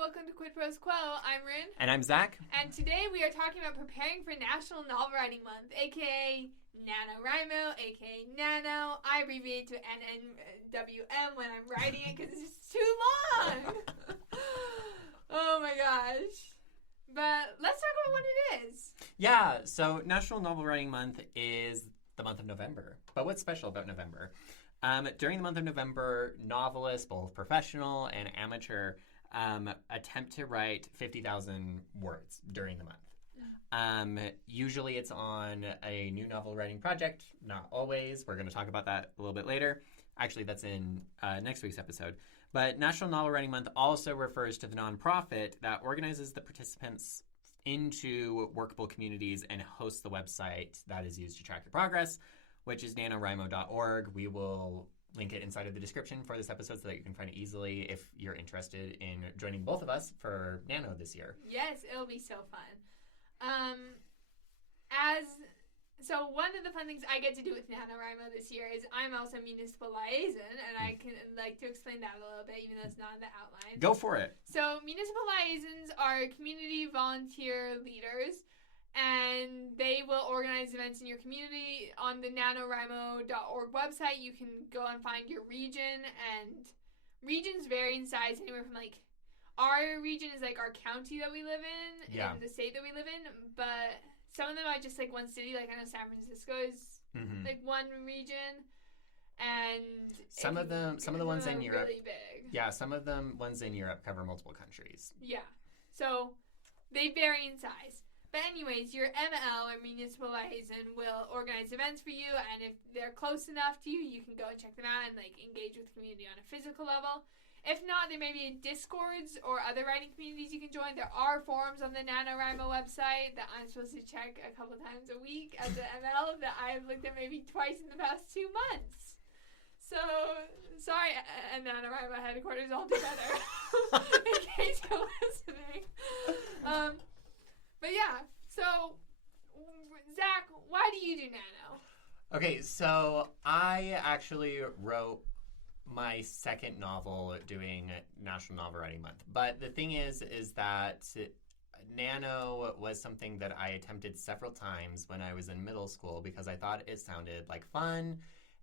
welcome to Quid Pros Quo. I'm Rin. And I'm Zac. And today we are talking about preparing for National Novel Writing Month, aka NaNoWriMo, aka NaNo. I abbreviate to NNWM when I'm writing it because it's just too long. Oh my gosh. But let's talk about what it is. Yeah, so National Novel Writing Month is the month of November. But what's special about November? During the month of November, novelists, both professional and amateur, attempt to write 50,000 words during the month. Usually it's on a new novel writing project, not always. We're going to talk about that a little bit later. Actually, that's in next week's episode. But National Novel Writing Month also refers to the nonprofit that organizes the participants into workable communities and hosts the website that is used to track your progress, which is NaNoWriMo.org. We will link it inside of the description for this episode so that you can find it easily if you're interested in joining both of us for Nano this year. Yes, it'll be so fun. So one of the fun things I get to do with NaNoWriMo this year is I'm also a municipal liaison, and I can like to explain that a little bit, even though it's not in the outline. Go for it. So municipal liaisons are community volunteer leaders, and they will organize events in your community. On the NaNoWriMo.org website, you can go and find your region, and regions vary in size anywhere from like, our region is like our county that we live in, and the state that we live in, but some of them are just like one city. Like I know San Francisco is like one region, and some of the ones in Europe really big. Yeah, some of them ones in Europe cover multiple countries. Yeah, so they vary in size. But anyways, your ML or municipal liaison will organize events for you, and if they're close enough to you, you can go and check them out and like engage with the community on a physical level. If not, there may be Discords or other writing communities you can join. There are forums on the NaNoWriMo website that I'm supposed to check a couple times a week as an ML that I've looked at maybe twice in the past 2 months. So, sorry, NaNoWriMo headquarters altogether, in case you're listening. But yeah, so, Zac, why do you do Nano? Okay, so I actually wrote my second novel doing National Novel Writing Month. But the thing is that Nano was something that I attempted several times when I was in middle school because I thought it sounded like fun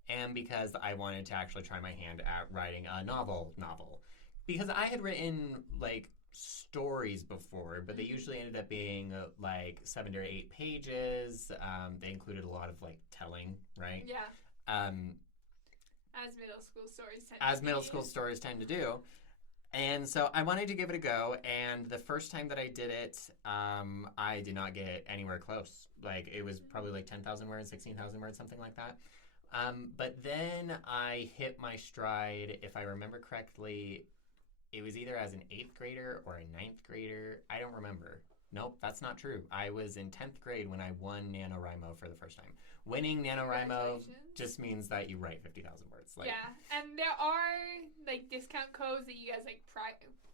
and because I wanted to actually try my hand at writing a novel. Because I had written like stories before, but they usually ended up being like 7 or 8 pages. They included a lot of like telling, right? Yeah. As middle school stories tend to do. And so I wanted to give it a go, and the first time that I did it, I did not get anywhere close. Like, it was probably like 10,000 words, 16,000 words, something like that. But then I hit my stride, if I remember correctly, it was either as an 8th grader or a 9th grader. I don't remember. Nope, that's not true. I was in 10th grade when I won NaNoWriMo for the first time. Winning NaNoWriMo just means that you write 50,000 words. Like, yeah, and there are like discount codes that you guys like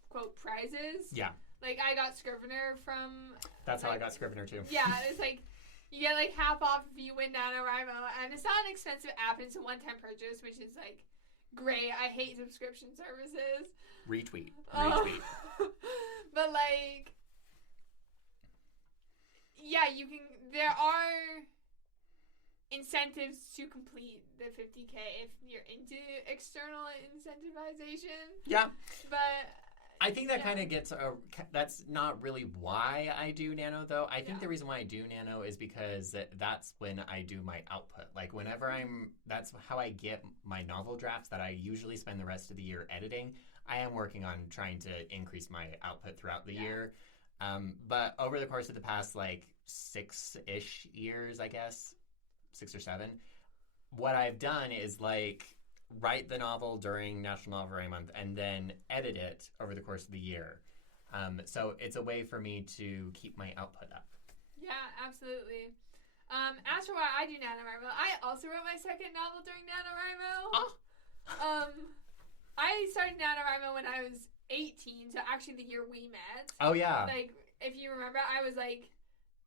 quote prizes. Yeah. Like I got Scrivener from. That's how I got Scrivener too. Yeah, it's like you get like half off if you win NaNoWriMo, and it's not an expensive app. It's a one-time purchase, which is like great. I hate subscription services. Retweet. But like. Yeah, you can. There are incentives to complete the 50K if you're into external incentivization. Yeah, but I think that kind of gets. That's not really why I do Nano, though. I think the reason why I do Nano is because that's when I do my output. Like whenever that's how I get my novel drafts that I usually spend the rest of the year editing. I am working on trying to increase my output throughout the year. But over the course of the past, like, 6-ish years, I guess, 6 or 7, what I've done is, like, write the novel during National Novel Writing Month and then edit it over the course of the year. So it's a way for me to keep my output up. Yeah, absolutely. As for why I do NaNoWriMo, I also wrote my second novel during NaNoWriMo. Oh. I started NaNoWriMo when I was 18, so actually the year we met. Oh, yeah. Like, if you remember, I was, like,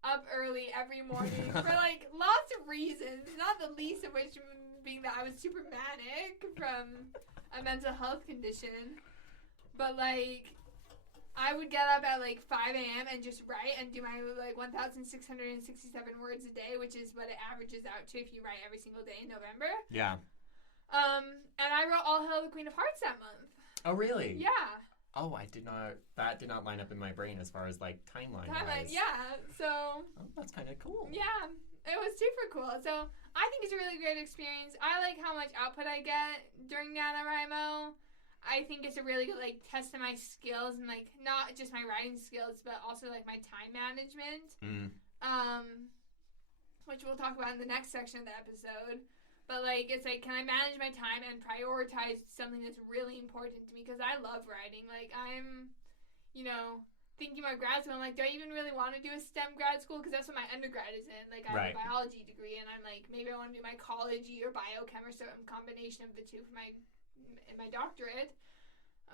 up early every morning for, like, lots of reasons, not the least of which being that I was super manic from a mental health condition. But, like, I would get up at like 5 a.m. and just write and do my like 1,667 words a day, which is what it averages out to if you write every single day in November. Yeah. And I wrote All Hail the Queen of Hearts that month. Oh, really? Yeah. Oh, that did not line up in my brain as far as like timeline-wise. Yeah, so. Oh, that's kind of cool. Yeah, it was super cool. So I think it's a really great experience. I like how much output I get during NaNoWriMo. I think it's a really good like test of my skills and like not just my writing skills, but also like my time management. Which we'll talk about in the next section of the episode. But like it's like, can I manage my time and prioritize something that's really important to me? Because I love writing. Like I'm, thinking about grad school. I'm like, do I even really want to do a STEM grad school? Because that's what my undergrad is in. Like I have a biology degree, and I'm like, maybe I want to do mycology or biochem or some combination of the two for my doctorate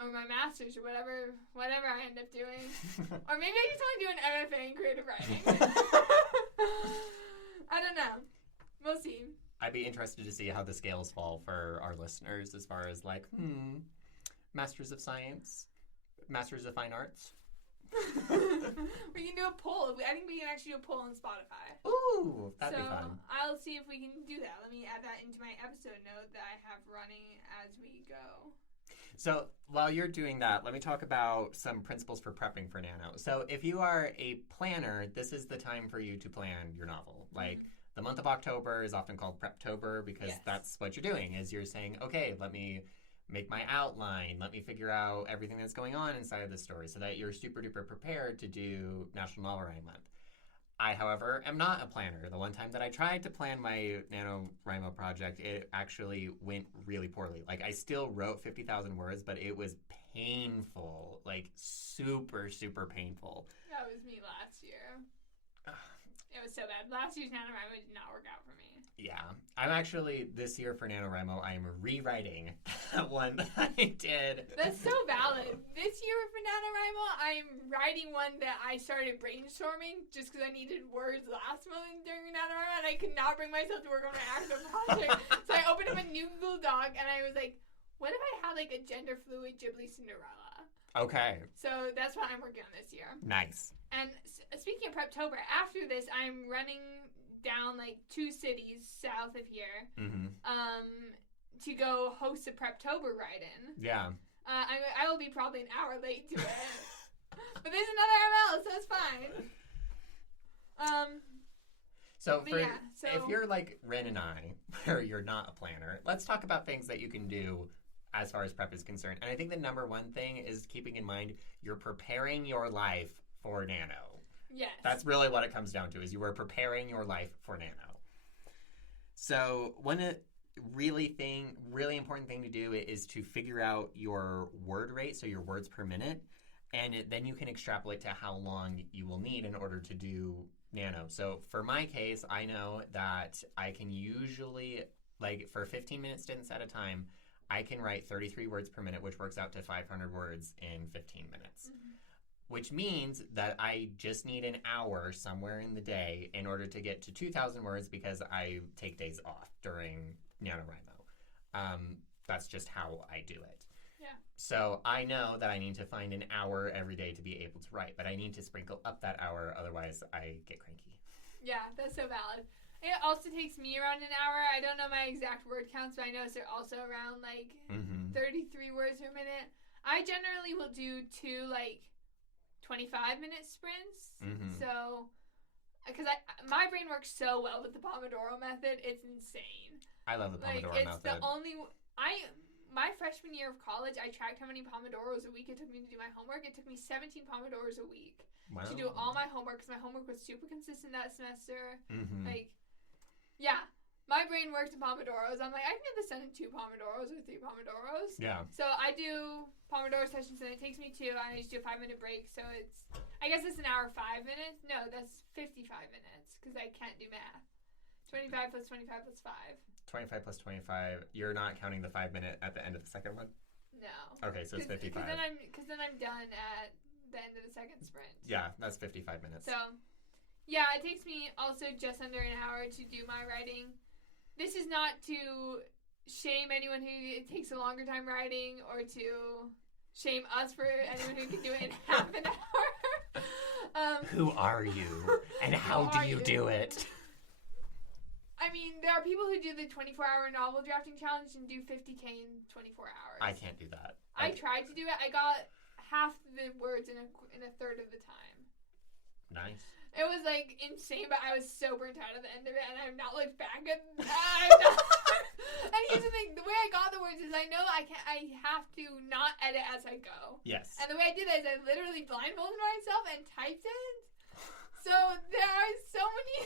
or my master's or whatever I end up doing. Or maybe I just want to do an MFA in creative writing. I don't know. We'll see. I'd be interested to see how the scales fall for our listeners as far as like, Masters of Science, Masters of Fine Arts. We can do a poll. I think we can actually do a poll on Spotify. Ooh, that'd be fun. I'll see if we can do that. Let me add that into my episode note that I have running as we go. So while you're doing that, let me talk about some principles for prepping for Nano. So if you are a planner, this is the time for you to plan your novel. Like the month of October is often called Preptober because that's what you're doing, is you're saying, okay, let me make my outline, let me figure out everything that's going on inside of the story so that you're super duper prepared to do National Novel Writing Month. I, however, am not a planner. The one time that I tried to plan my NaNoWriMo project, it actually went really poorly. Like, I still wrote 50,000 words, but it was painful. Like, super, super painful. That was me last year. It was so bad. Last year's NaNoWriMo did not work out for me. Yeah. I'm actually, this year for NaNoWriMo, I'm rewriting that one that I did. That's so valid. This year for NaNoWriMo, I'm writing one that I started brainstorming just because I needed words last month during NaNoWriMo, and I could not bring myself to work on my actual project. So I opened up a new Google Doc, and I was like, what if I had like a gender fluid Ghibli Cinderella? Okay. So that's what I'm working on this year. Nice. And speaking of Preptober, after this, I'm running down like 2 cities south of here to go host a Preptober write-in. Yeah. I will be probably an hour late to it. But there's another ML, so it's fine. So if you're like Rin and I, where you're not a planner, let's talk about things that you can do as far as prep is concerned. And I think the number one thing is keeping in mind you're preparing your life for Nano. Yes. That's really what it comes down to, is you are preparing your life for Nano. So one really important thing to do is to figure out your word rate, so your words per minute, and then you can extrapolate to how long you will need in order to do Nano. So for my case, I know that I can usually, like for 15-minute stints at a time, I can write 33 words per minute, which works out to 500 words in 15 minutes. Which means that I just need an hour somewhere in the day in order to get to 2,000 words because I take days off during NaNoWriMo. That's just how I do it. Yeah. So I know that I need to find an hour every day to be able to write, but I need to sprinkle up that hour, otherwise I get cranky. Yeah, that's so valid. It also takes me around an hour. I don't know my exact word counts, but I know it's also around like 33 words per minute. I generally will do 2 like 25-minute sprints. So, because my brain works so well with the Pomodoro method, it's insane. I love the Pomodoro method. It's the only my freshman year of college, I tracked how many Pomodoros a week it took me to do my homework. It took me 17 Pomodoros a week to do all my homework, because my homework was super consistent that semester. Like, yeah. My brain works in Pomodoros. I'm like, I can get this done in 2 Pomodoros or 3 Pomodoros. Yeah. So I do Pomodoro sessions, and it takes me 2. I just do a 5-minute break. So I guess it's an hour 5 minutes. No, that's 55 minutes because I can't do math. 25 plus 25 plus 5. 25 plus 25. You're not counting the 5-minute at the end of the second one? No. Okay, so it's 55. Because then I'm done at the end of the second sprint. Yeah, that's 55 minutes. So, yeah, it takes me also just under an hour to do my writing. This is not to shame anyone who takes a longer time writing or to shame us for anyone who can do it in half an Who are you? And how do you do it? I mean, there are people who do the 24-hour novel drafting challenge and do 50K in 24 hours. I can't do that. I tried to do it. I got half the words in a third of the time. Nice. It was like insane, but I was so burnt out at the end of it, and I've not looked back at. And here's the thing: the way I got the words is I know I have to not edit as I go. Yes. And the way I did that is I literally blindfolded myself and typed it. So there are so many.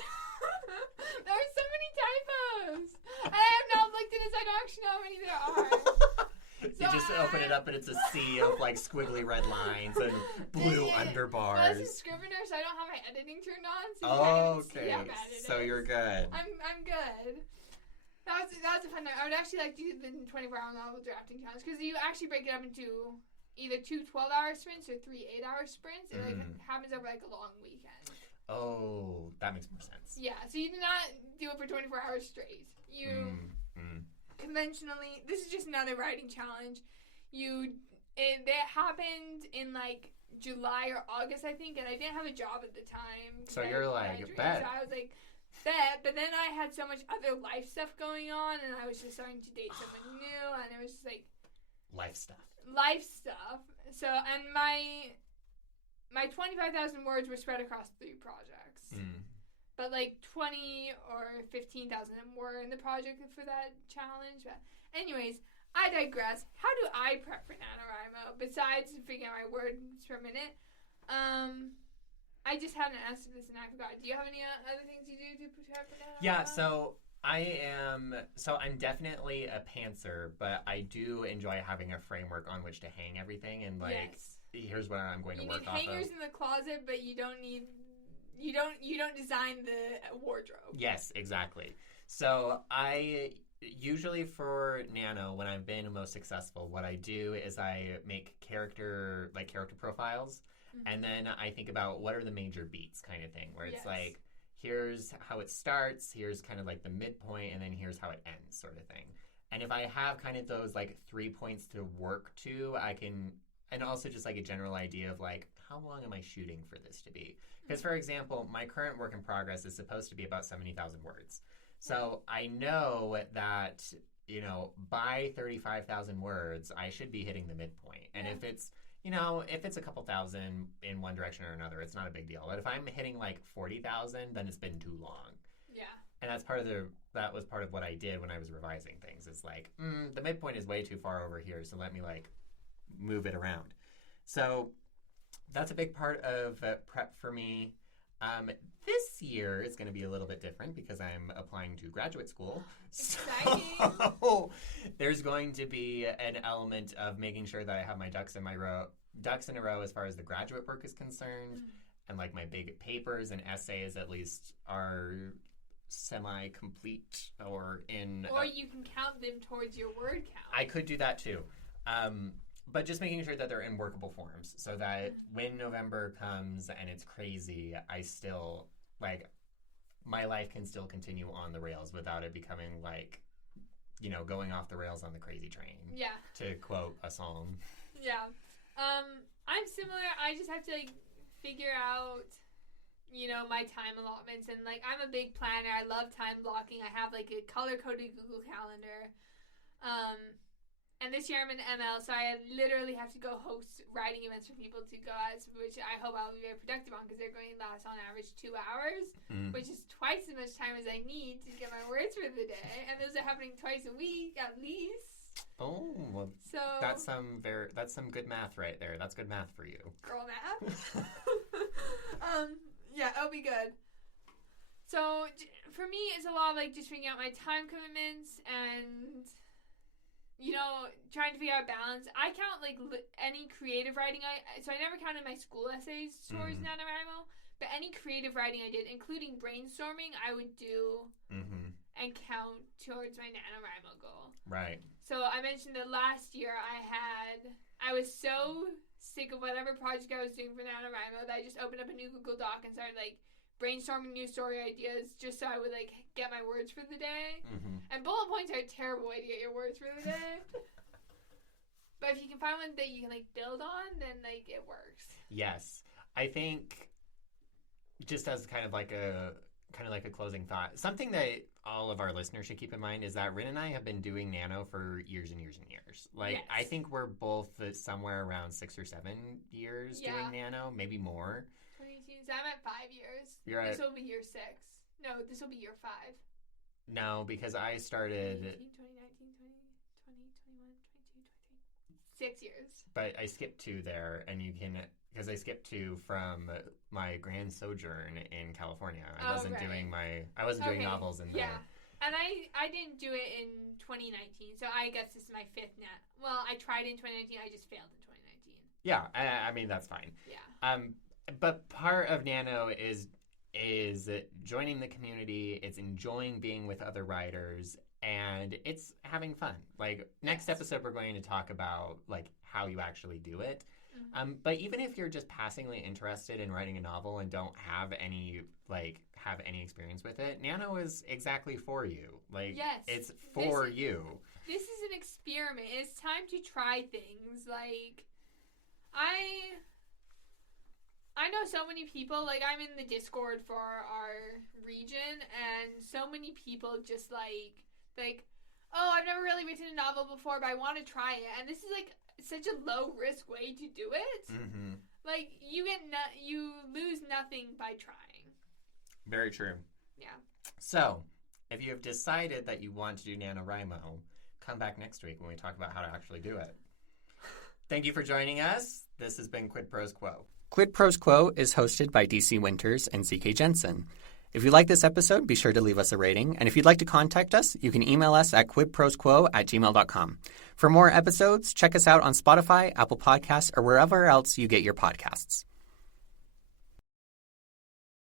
There are so many typos, and I have not looked at it, so I don't actually know how many there are. You just open it up and it's a sea of like squiggly red lines and blue underbars. Well, this is Scrivener, so I don't have my editing turned on. So okay, so you're good. I'm good. That was a fun night. I would actually like to do the 24-hour novel drafting challenge because you actually break it up into either 2 12-hour sprints or 3 8-hour sprints. It like happens over like a long weekend. Oh, that makes more sense. Yeah, so you do not do it for 24 hours straight. You conventionally, this is just another writing challenge. That happened in like July or August, I think, and I didn't have a job at the time. So you're like, bet. So I was like, bet. But then I had so much other life stuff going on, and I was just starting to date someone new, and it was just like life stuff. So, and my 25,000 words were spread across 3 projects. But like 20 or 15,000 were in the project for that challenge. But anyways, I digress. How do I prep for NaNoWriMo besides figuring out my words per minute? I just hadn't answered this and I forgot. Do you have any other things you do to prep for NaNoWriMo? Yeah, so I'm definitely a pantser, but I do enjoy having a framework on which to hang everything, and like here's what I'm going to work off of. You need hangers in the closet, but you don't design the wardrobe. Yes, exactly. So I usually for Nano, when I've been most successful, what I do is I make character profiles, and then I think about what are the major beats kind of thing, where it's like, here's how it starts, here's kind of like the midpoint, and then here's how it ends sort of thing. And if I have kind of those like 3 points to work to, I can, and also just like a general idea of like, how long am I shooting for this to be? Because, for example, my current work in progress is supposed to be about 70,000 words. So I know that, by 35,000 words, I should be hitting the midpoint. And if it's, if it's a couple thousand in one direction or another, it's not a big deal. But if I'm hitting like 40,000, then it's been too long. Yeah. And that was part of what I did when I was revising things. It's like, the midpoint is way too far over here, so let me like move it around. So that's a big part of prep for me. This year is going to be a little bit different because I'm applying to graduate school. Exciting. So there's going to be an element of making sure that I have my ducks in a row as far as the graduate work is concerned. And like my big papers and essays at least are semi-complete or in... Or you can count them towards your word count. I could do that too. But just making sure that they're in workable forms so that when November comes and it's crazy, I still, like, my life can still continue on the rails without it becoming like, going off the rails on the crazy train. Yeah. To quote a song. Yeah. I'm similar. I just have to, like, figure out, my time allotments. And, like, I'm a big planner. I love time blocking. I have, like, a color-coded Google Calendar. And this year I'm in ML, so I literally have to go host writing events for people to go at, which I hope I'll be very productive on because they're going to last on average 2 hours, which is twice as much time as I need to get my words for the day. And those are happening twice a week at least. Oh, well, so that's some good math right there. That's good math for you. Girl math. Yeah, it'll be good. So for me, it's a lot of like just figuring out my time commitments and trying to figure out balance. I count like any creative writing so I never counted my school essays towards NaNoWriMo, but any creative writing I did, including brainstorming, I would do and count towards my NaNoWriMo goal. Right. So I mentioned that last year I was so sick of whatever project I was doing for NaNoWriMo that I just opened up a new Google Doc and started like brainstorming new story ideas just so I would like get my words for the day. And bullet points are a terrible way to get your words for the day. But if you can find one that you can like build on, then like it works. Yes. I think just as kind of like a closing thought, something that all of our listeners should keep in mind is that Rin and I have been doing Nano for years and years and years. Like, Yes. I think we're both somewhere around 6 or 7 years doing Nano, maybe more. 2018, so I'm at 5 years. You're This at, will be year 6. No, this will be year 5. no, because I started, 2019, 2020, 21, 22, 23. 6 years. but I skipped 2 there, and you can, because I skipped 2 from my grand sojourn in California. I wasn't right. doing novels in there. Yeah. And I didn't do it in 2019, so I guess this is my 5th net. Well, I tried in 2019, I just failed in 2019. Yeah, I mean, that's fine. Yeah. But part of Nano is joining the community. It's enjoying being with other writers, and it's having fun. Like, next episode, we're going to talk about like how you actually do it. Mm-hmm. But even if you're just passingly interested in writing a novel and don't have any experience with it, Nano is exactly for you. Like, yes, it's for you. This is an experiment. It's time to try things. Like, I know so many people, like, I'm in the Discord for our region, and so many people just, like, oh, I've never really written a novel before, but I want to try it. And this is, like, such a low-risk way to do it. Mm-hmm. Like, you lose nothing by trying. Very true. Yeah. So, if you have decided that you want to do NaNoWriMo, come back next week when we talk about how to actually do it. Thank you for joining us. This has been Quid Pros Quo. Quid Pros Quo is hosted by DC Winters and CK Jensen. If you like this episode, be sure to leave us a rating. And if you'd like to contact us, you can email us at quidprosquo@gmail.com. For more episodes, check us out on Spotify, Apple Podcasts, or wherever else you get your podcasts.